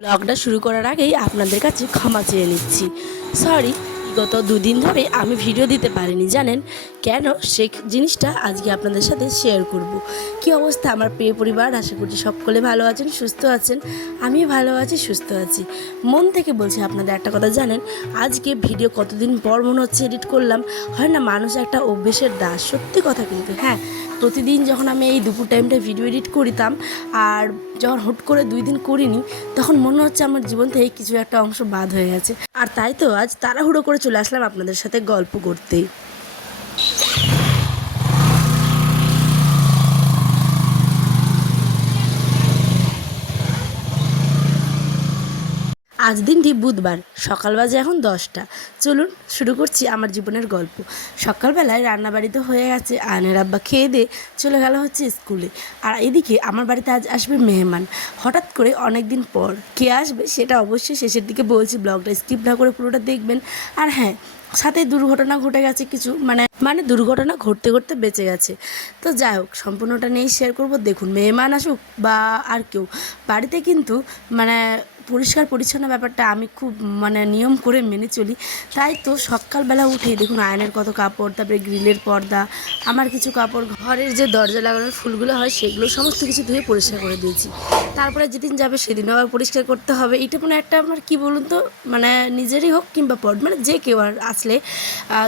ব্লগটা শুরু করার আগেই আপনাদের কাছে ক্ষমা চেয়ে নিচ্ছি। সরি গত দুদিন ধরে আমি ভিডিও দিতে পারিনি, জানেন? কেন? সে জিনিসটা আজকে আপনাদের সাথে শেয়ার করব। কি অবস্থা আমার প্রিয় পরিবার? আশা করছি সকলে ভালো আছেন, সুস্থ আছেন। আমিও ভালো আছি, সুস্থ আছি। মন থেকে বলছি আপনাদের একটা কথা, জানেন? আজকে ভিডিও কতদিন পর মনে হচ্ছে এডিট করলাম? হয় না মানুষ একটা অভ্যেসের দাস? সত্যি কথা কিন্তু হ্যাঁ? প্রতিদিন যখন আমি এই দুপুর টাইমটা ভিডিও এডিট করিতাম, আর যখন হুট করে দুই দিন করিনি, তখন মনে হচ্ছে আমার জীবন থেকে কিছু একটা অংশ বাদ হয়ে গেছে। আর তাই তো আজ তাড়াহুড়ো করে চলে আসলাম আপনাদের সাথে গল্প করতে। আজ দিনটি বুধবার, সকাল বাজে এখন দশটা। চলুন শুরু করছি আমার জীবনের গল্প। সকালবেলায় রান্নাবাড়ি তো হয়ে গেছে আয়নের আব্বা খেয়ে দিয়ে চলে গেল হচ্ছে স্কুলে। আর এদিকে আমার বাড়িতে আজ আসবে মেহমান। হঠাৎ করে অনেক দিন পর কে আসবে সেটা অবশ্যই শেষের দিকে বলছি, ব্লগটা স্কিপ না করে পুরোটা দেখবেন। আর হ্যাঁ সাথে দুর্ঘটনা ঘটে গেছে কিছু মানে মানে দুর্ঘটনা ঘটতে ঘটতে বেঁচে গেছে। তো যাই হোক, সম্পূর্ণটা নিয়েই শেয়ার করব। দেখুন, মেহমান আসুক বা আর কেউ, বাড়িতে কিন্তু মানে পরিষ্কার পরিচ্ছন্ন ব্যাপারটা আমি খুব মানে নিয়ম করে মেনে চলি। তাই তো সকালবেলা উঠেই দেখুন আয়নের কত কাপড়, তারপরে গ্রিলের পর্দা, আমার কিছু কাপড়, ঘরের যে দরজা লাগানোর ফুলগুলো হয় সেগুলো সমস্ত কিছু ধুয়ে পরিষ্কার করে দিয়েছি। তারপরে যেদিন যাবে সেদিনও আবার পরিষ্কার করতে হবে। এটা মানে একটা আমার কি বলুন তো মানে নিজেরই হোক কিংবা পর মানে যে কেউ আর আসলে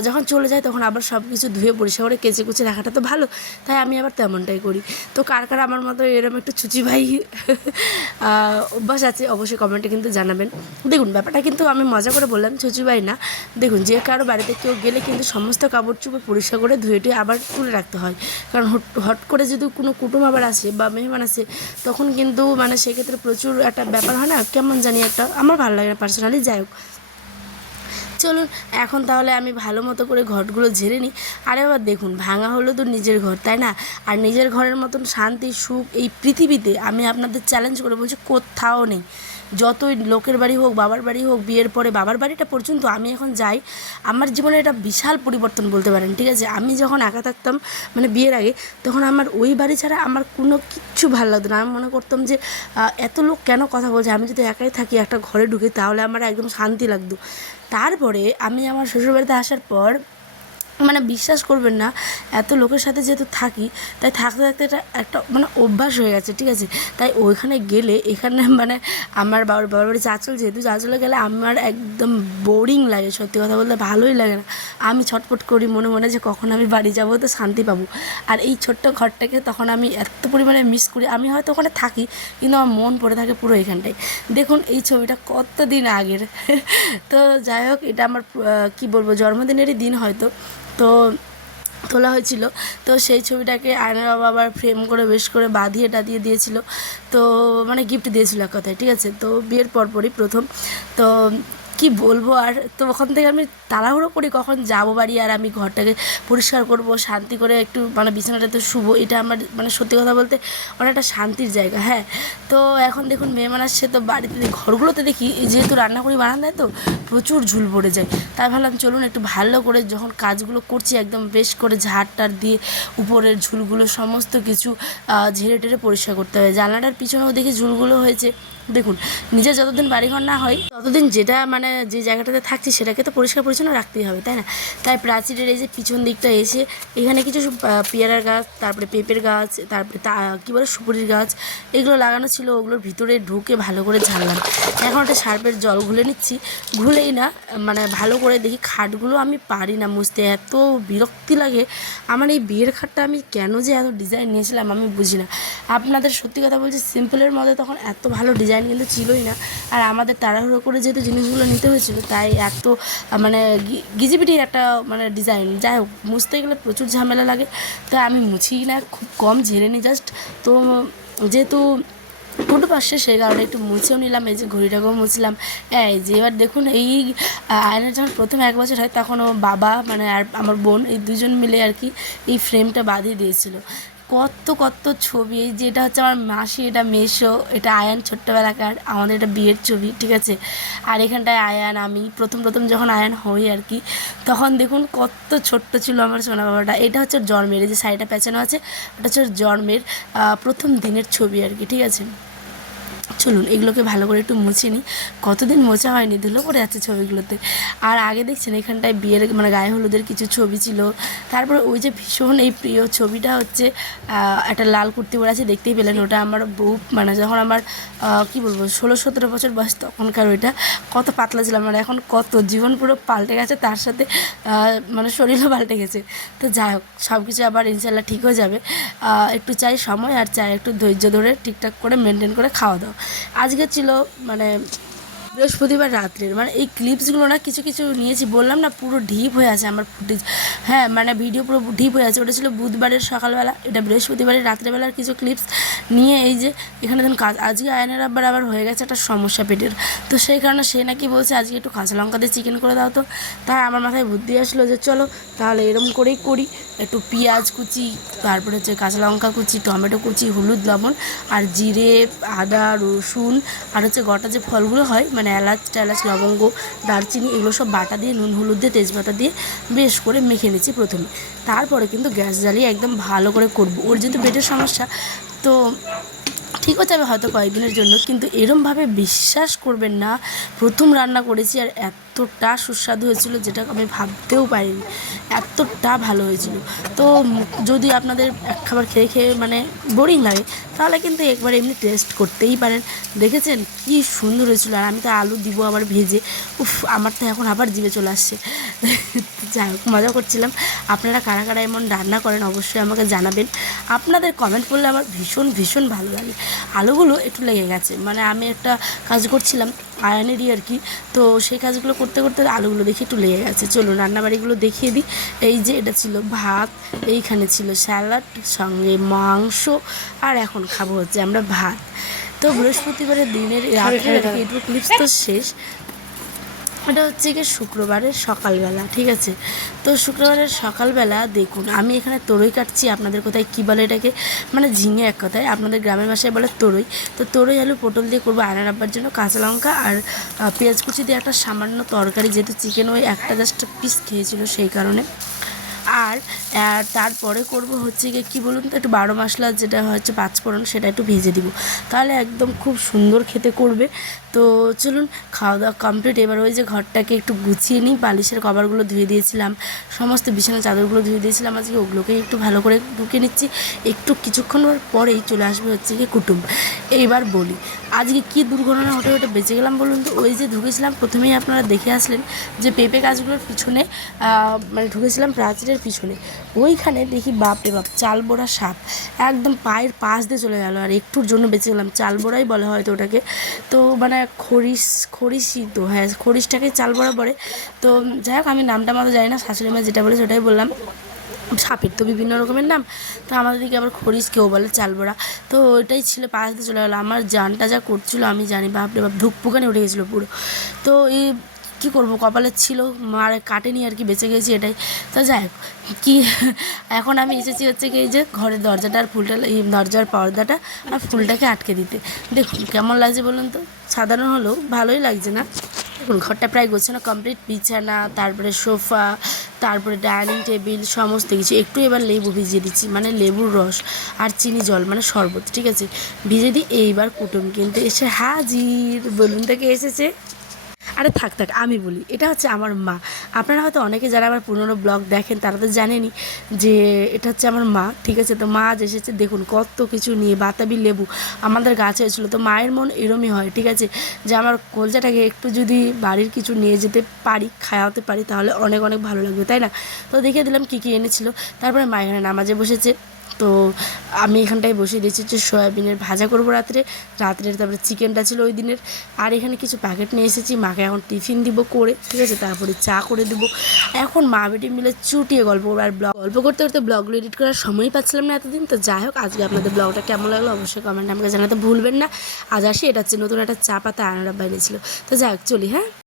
যখন চলে যায় তখন আবার সব কিছু ধুয়ে পরিষ্কার করে কেচে কুচে রাখাটা তো ভালো। তাই আমি আবার তেমনটাই করি। তো কার কার আমার মতো এরকম একটা ছুচি ভাই অভ্যাস আছে অবশ্যই কমেন্টে কিন্তু জানাবেন। দেখুন, ব্যাপারটা কিন্তু আমি মজা করে বললাম ভাই না। দেখুন, যে কারও বাড়িতে কেউ গেলে কিন্তু সমস্ত কাপড় চুপড় পরিষ্কার করে ধুয়ে টুয়ে আবার তুলে রাখতে হয়। কারণ হট করে যদি কোনো কুটুম আবার আসে বা মেহমান আসে, তখন কিন্তু মানে সেক্ষেত্রে প্রচুর একটা ব্যাপার হয় না? কেমন জানি একটা আমার ভালো লাগে না পার্সোনালি যাই হোক। চলুন, এখন তাহলে আমি ভালো মতো করে ঘরগুলো ঝেড়ে নিই। আর এবার দেখুন, ভাঙা হলো তো নিজের ঘর, তাই না? আর নিজের ঘরের মতন শান্তি, সুখ এই পৃথিবীতে আমি আপনাদের চ্যালেঞ্জ করে বলছি, কোথাও নেই। যতই লোকের বাড়ি হোক, বাবার বাড়ি হোক, বিয়ের পরে বাবার বাড়িটা পর্যন্ত আমি এখন যাই, আমার জীবনে এটা বিশাল পরিবর্তন বলতে পারেন, ঠিক আছে? আমি যখন একা থাকতাম মানে বিয়ের আগে, তখন আমার ওই বাড়ি ছাড়া আমার কোনো কিচ্ছু ভালো লাগতো না। আমি মনে করতাম যে এত লোক কেন কথা বলছে? আমি যদি একাই থাকি, একটা ঘরে ঢুকে, তাহলে আমার একদম শান্তি লাগতো। তারপরে আমি আমার শ্বশুরবাড়িতে আসার পর মানে বিশ্বাস করবেন না, এত লোকের সাথে যেহেতু থাকি, তাই থাকতে থাকতে এটা একটা মানে অভ্যাস হয়ে গেছে, ঠিক আছে? তাই ওইখানে গেলে, এখানে মানে আমার বাবার বাবার বাড়ি চাঁচল যেহেতু, চাঁচলে গেলে আমার একদম বোরিং লাগে, সত্যি কথা বলতে ভালোই লাগে না। আমি ছটফট করি, মনে মনে যে কখন আমি বাড়ি যাব তো শান্তি পাবো। আর এই ছোট্ট ঘরটাকে তখন আমি এত পরিমাণে মিস করি, আমি হয়তো ওখানে থাকি, কিন্তু আমার মন পড়ে থাকে পুরো এখানটায়। দেখুন, এই ছবিটা কত দিন আগের? তো যাই হোক, এটা আমার কি বলব, জন্মদিনেরই দিন হয়তো। তো তোলা হয়েছিল। তো সেই ছবিটাকে আয়নার বাবা আবার ফ্রেম করে বেশ করে বাঁধিয়ে টাধিয়ে দিয়েছিল। তো মানে গিফট দিয়েছিল এক কথায়, ঠিক আছে? তো বিয়ের পরপরই প্রথম। তো কি বলব? আর তো ওখান থেকে আমি তাড়াহুড়ো করি কখন যাব বাড়ি আর আমি ঘরটাকে পরিষ্কার করব, শান্তি করে একটু মানে বিছানাটাতে শুভ এটা আমার মানে সত্যি কথা বলতে অনেকটা শান্তির জায়গা হ্যাঁ। তো এখন দেখুন মেহমান আসছে, তো বাড়িতে ঘরগুলোতে দেখি যেহেতু রান্না করি বারান্দায় তো প্রচুর ঝুল পড়ে যায়। তাই ভাবলাম চলুন একটু ভালো করে যখন কাজগুলো করছি একদম বেশ করে ঝাড় টাড় দিয়ে উপরের ঝুলগুলো সমস্ত কিছু ঝেড়ে টেড়ে পরিষ্কার করতে হবে। জানলাটার পিছনেও দেখি ঝুলগুলো হয়েছে। দেখুন, নিজের যতদিন বাড়িঘর না হয়, ততদিন যেটা মানে যে জায়গাটাতে থাকছি সেটাকে তো পরিষ্কার পরিচ্ছন্ন রাখতেই হবে, তাই না? তাই প্রাচীরের এই যে পিছন দিকটা এসে, এখানে কিছু পেয়ারার গাছ, তারপরে পেঁপের গাছ, তারপরে তা কী বলে, সুপুরির গাছ, এগুলো লাগানো ছিল, ওগুলোর ভিতরে ঢুকে ভালো করে ঝাড়লাম। এখন একটা সার্পের জল ঘুলে নিচ্ছি ঘুলেই না মানে ভালো করে দেখি খাটগুলো আমি পারি না, মুছতে এত বিরক্তি লাগে। আমার এই বিয়ের খাটটা আমি কেন যে এত ডিজাইন নিয়েছিলাম আমি বুঝি না। আপনাদের সত্যি কথা বলছি, সিম্পলের মধ্যে তখন এত ভালো ডিজাইন কিন্তু ছিলই না। আর আমাদের তাড়াহুড়ো করে যেহেতু জিনিসগুলো নিতে হয়েছিল, তাই এত মানে গি- গিজিবিটি একটা মানে ডিজাইন। যাই হোক, মুছতে গেলে প্রচুর ঝামেলা লাগে, তো আমি মুছি না, খুব কম ঝেড়ে নিই জাস্ট তো যেহেতু টোটো পাশে সেই কারণে একটু মুছেও নিলাম, এই যে ঘড়িটাকেও মুছলাম। এই যে এবার দেখুন, এই আয়নার যখন প্রথম এক বছর হয় তখন ও বাবা মানে আর আমার বোন, এই দুজন মিলে আর কি, এই ফ্রেমটা বাঁধিয়ে দিয়েছিল। কত কত ছবি, এই যে এটা হচ্ছে আমার মাসি, এটা মেশো, এটা আয়ান ছোট্টবেলাকার, আমাদের এটা বিয়ের ছবি, ঠিক আছে? আর এখানটায় আয়ান, আমি, প্রথম প্রথম যখন আয়ান হই আর কি, তখন দেখুন কত ছোট্ট ছিল আমার সোনা বাবাটা। এটা হচ্ছে জন্মের, এই যে শাড়িটা পেঁচানো আছে ওটা হচ্ছে জন্মের প্রথম দিনের ছবি আর কি, ঠিক আছে? চলুন, এগুলোকে ভালো করে একটু মুছে নিই। কতদিন মোছা হয়নি, ধুলো পড়ে যাচ্ছে ছবিগুলোতে। আর আগে দেখছেন, এখানটায় বিয়ের মানে গায়ে হলুদের কিছু ছবি ছিল। তারপর ওই যে ভীষণ এই প্রিয় ছবিটা হচ্ছে একটা লাল কুর্তি পরে আছে, দেখতেই পেলেন। ওটা আমার বউ মানে যখন আমার কি বলব, ষোলো সতেরো বছর বয়স তখনকার ওইটা। কত পাতলা ছিলাম আর এখন কত জীবন পুরো পাল্টে গেছে, তার সাথে মানে শরীরও পাল্টে গেছে। তো যাই হোক সব কিছু আবার ইনশাল্লাহ ঠিক হয়ে যাবে। একটু চাই সময়, আর চাই একটু ধৈর্য ধরে ঠিকঠাক করে মেনটেন করে খাওয়া দাওয়া। আজকে ছিল মানে বৃহস্পতিবার রাত্রের। মানে এই ক্লিপসগুলো না কিছু কিছু নিয়েছি, বললাম না পুরো ঢিপ হয়ে আছে আমার ফুটেজ হ্যাঁ মানে ভিডিও পুরো ঢিপ হয়ে আছে। ওটা ছিল বুধবারের সকালবেলা, এটা বৃহস্পতিবারের রাত্রেবেলার কিছু ক্লিপস নিয়ে এই যে এখানে ধরুন কাজ আজকে আয়নের আবার আবার হয়ে গেছে একটা সমস্যা পেটের। তো সেই কারণে সে নাকি বলছে, আজকে একটু কাঁচা লঙ্কা দিয়ে চিকেন করে দাও তো। তাই আমার মাথায় বুদ্ধি আসলো যে চলো তাহলে এরকম করেই করি। একটু পেঁয়াজ কুচি, তারপরে হচ্ছে কাঁচা লঙ্কা কুচি, টমেটো কুচি, হলুদ লবণ আর জিরে, আদা, রসুন আর হচ্ছে গোটা যে ফলগুলো হয় মানে এলাচ টেলাচ, লবঙ্গ, দারচিনি, এগুলো সব বাটা দিয়ে, নুন, হলুদ দিয়ে, তেজপাতা দিয়ে বেশ করে মেখে নিচ্ছি প্রথমে। তারপরে কিন্তু গ্যাস জ্বালিয়ে একদম ভালো করে করব। ওর যেহেতু পেটের সমস্যা, তো ঠিক আছে আমি হয়তো কয়েকদিনের জন্য, কিন্তু এরমভাবে বিশ্বাস করবেন না, প্রথম রান্না করেছি আর এতটা সুস্বাদু হয়েছিল যেটা আমি ভাবতেও পারিনি। এতটা ভালো হয়েছিল। তো যদি আপনাদের এক খাবার খেয়ে খেয়ে মানে বোরিং লাগে, তাহলে কিন্তু একবার এমনি টেস্ট করতেই পারেন। দেখেছেন? কি সুন্দর হয়েছিল। আর আমি তো আলু দিব আবার ভেজে। উফ, আমার তো এখন আবার জিভে চলে আসছে। যাই হোক, মজা করছিলাম। আপনারা কারা কারা এমন রান্না করেন অবশ্যই আমাকে জানাবেন। আপনাদের কমেন্ট করলে আমার ভীষণ ভীষণ ভালো লাগে। আলুগুলো একটু লেগে গেছে। মানে আমি একটা কাজ করছিলাম আয়নেরই আর কি। তো সেই কাজগুলো করতে করতে আলুগুলো দেখি একটু লেগে গেছে। চলুন রান্নাবাড়িগুলো দেখিয়ে দিই। এই যে এটা ছিল ভাত এইখানে ছিল স্যালাড সঙ্গে মাংস আর এখন খাব হচ্ছে আমরা ভাত। তো বৃহস্পতিবারের দিনের রাত্রে আর ক্লিপস তো শেষ। এটা হচ্ছে গিয়ে শুক্রবারের সকালবেলা, ঠিক আছে? তো শুক্রবারের সকালবেলা দেখুন, আমি এখানে তরই কাটছি, আপনাদের কোথায় কী বলে এটাকে? মানে ঝিঙে এক কথায়, আপনাদের গ্রামের ভাষায় বলে তরই। তো তরই, আলু, পটল দিয়ে করব আয়না রাব্বার জন্য কাঁচা লঙ্কা আর পেঁয়াজ কুচি দিয়ে একটা সামান্য তরকারি, যেহেতু চিকেন ওই একটা জাস্ট পিস খেয়েছিল সেই কারণে। আর তারপরে করব হচ্ছে গিয়ে কী বলুন তো, একটু বারো মশলা যেটা হচ্ছে পাঁচফোড়ন সেটা একটু ভেজে দিব। তাহলে একদম খুব সুন্দর খেতে করবে। তো চলুন, খাওয়া দাওয়া কমপ্লিট এবার ওই যে ঘরটাকে একটু গুছিয়ে নিই, বালিশের কভারগুলো ধুয়ে দিয়েছিলাম, সমস্ত বিছানা চাদরগুলো ধুয়ে দিয়েছিলাম আজকে ওগুলোকে একটু ভালো করে ঢুকে নিচ্ছি। একটু কিছুক্ষণ পরেই চলে আসবে হচ্ছে গিয়ে কুটুম। এইবার বলি, আজকে কী দুর্ঘটনা হতে হতে বেঁচে গেলাম বলুন তো? ওই যে ঢুকেছিলাম, প্রথমেই আপনারা দেখে আসলেন যে পেঁপে গাছগুলোর পিছনে মানে ঢুকেছিলাম প্রাচীরের পিছনে। ওইখানে দেখি বাপরে বাপ চাল বোড়া সাপ। একদম পায়ের পাশ দিয়ে চলে গেল। আর একটুর জন্য বেঁচে গেলাম। চাল বোড়াই বলে হয়তো ওটাকে। তো মানে খরিস, খরিসই তো হ্যাঁ খরিসটাকে চাল বড়া বলে। তো যাই হোক, আমি নামটা মতো জানি না, শাশুড়ি মা যেটা বলে সেটাই বললাম। সাপের তো বিভিন্ন রকমের নাম। তো আমাদের দিকে আবার খরিস কেউ বলে চালবড়া। তো ওইটাই ছিল, পাশ দিয়ে চলে গেলো। আমার জানটা যা করছিল আমি জানি। বাপরে বাপ, ধুকপুকানি উঠে গেছিল পুরো। তো এই কী করব? কপালে ছিল, মার কাটেনি আর কি, বেঁচে গেছি এটাই। তো যাই হোক, কী এখন আমি এসেছি হচ্ছে কি এই যে ঘরের দরজাটা আর ফুলটা, এই দরজার পর্দাটা আর ফুলটাকে আটকে দিতে। দেখুন, কেমন লাগছে বলুন তো? সাধারণ হলেও ভালোই লাগছে না? দেখুন, ঘরটা প্রায় গোছানো কমপ্লিট বিছানা, তারপরে সোফা, তারপরে ডাইনিং টেবিল, সমস্ত কিছু। একটু এবার লেবু ভিজিয়ে দিচ্ছি মানে লেবুর রস আর চিনি জল মানে শরবত, ঠিক আছে? ভিজে দিই এইবার কুটুম কিন্তু এসে হাজির। বলুন থেকে এসেছে? আরে থাক থাক, আমি বলি, এটা হচ্ছে আমার মা। আপনারা হয়তো অনেকে যারা আমার পুরনো ব্লগ দেখেন, তারা তো জানেনই যে এটা হচ্ছে আমার মা, ঠিক আছে? তো মা আজ এসেছে, দেখুন কত কিছু নিয়ে, বাতাবি লেবু আমাদের গাছে হয়েছিল। তো মায়ের মন এরমই হয়, ঠিক আছে? যে আমার কলজাটাকে একটু যদি বাড়ির কিছু নিয়ে যেতে পারি, খাওয়াতে পারি, তাহলে অনেক অনেক ভালো লাগবে, তাই না? তো দেখিয়ে দিলাম কী কী এনেছিল। তারপরে মা এখানে নামাজে বসেছে। তো আমি এখানটায় বসিয়ে দিয়েছি হচ্ছে সয়াবিনের ভাজা করব রাত্রে। রাত্রের তারপরে চিকেনটা ছিল ওই দিনের। আর এখানে কিছু প্যাকেট নিয়ে এসেছি। মাকে এখন টিফিন দিব করে, ঠিক আছে? তারপরে চা করে দেবো। এখন মা বেটি মিলে চুটিয়ে গল্প করব আর ব্লগ গল্প করতে করতে ব্লগগুলো এডিট করার সময়ই পাচ্ছিলাম না এতদিন। তো যাই হোক, আজকে আপনাদের ব্লগটা কেমন লাগল অবশ্যই কমেন্ট আমাকে জানাতে ভুলবেন না। আজ আসি, এটা হচ্ছে নতুন একটা চা পাতা আনারা বাইরেছিল তো যাই হোক, চলি হ্যাঁ?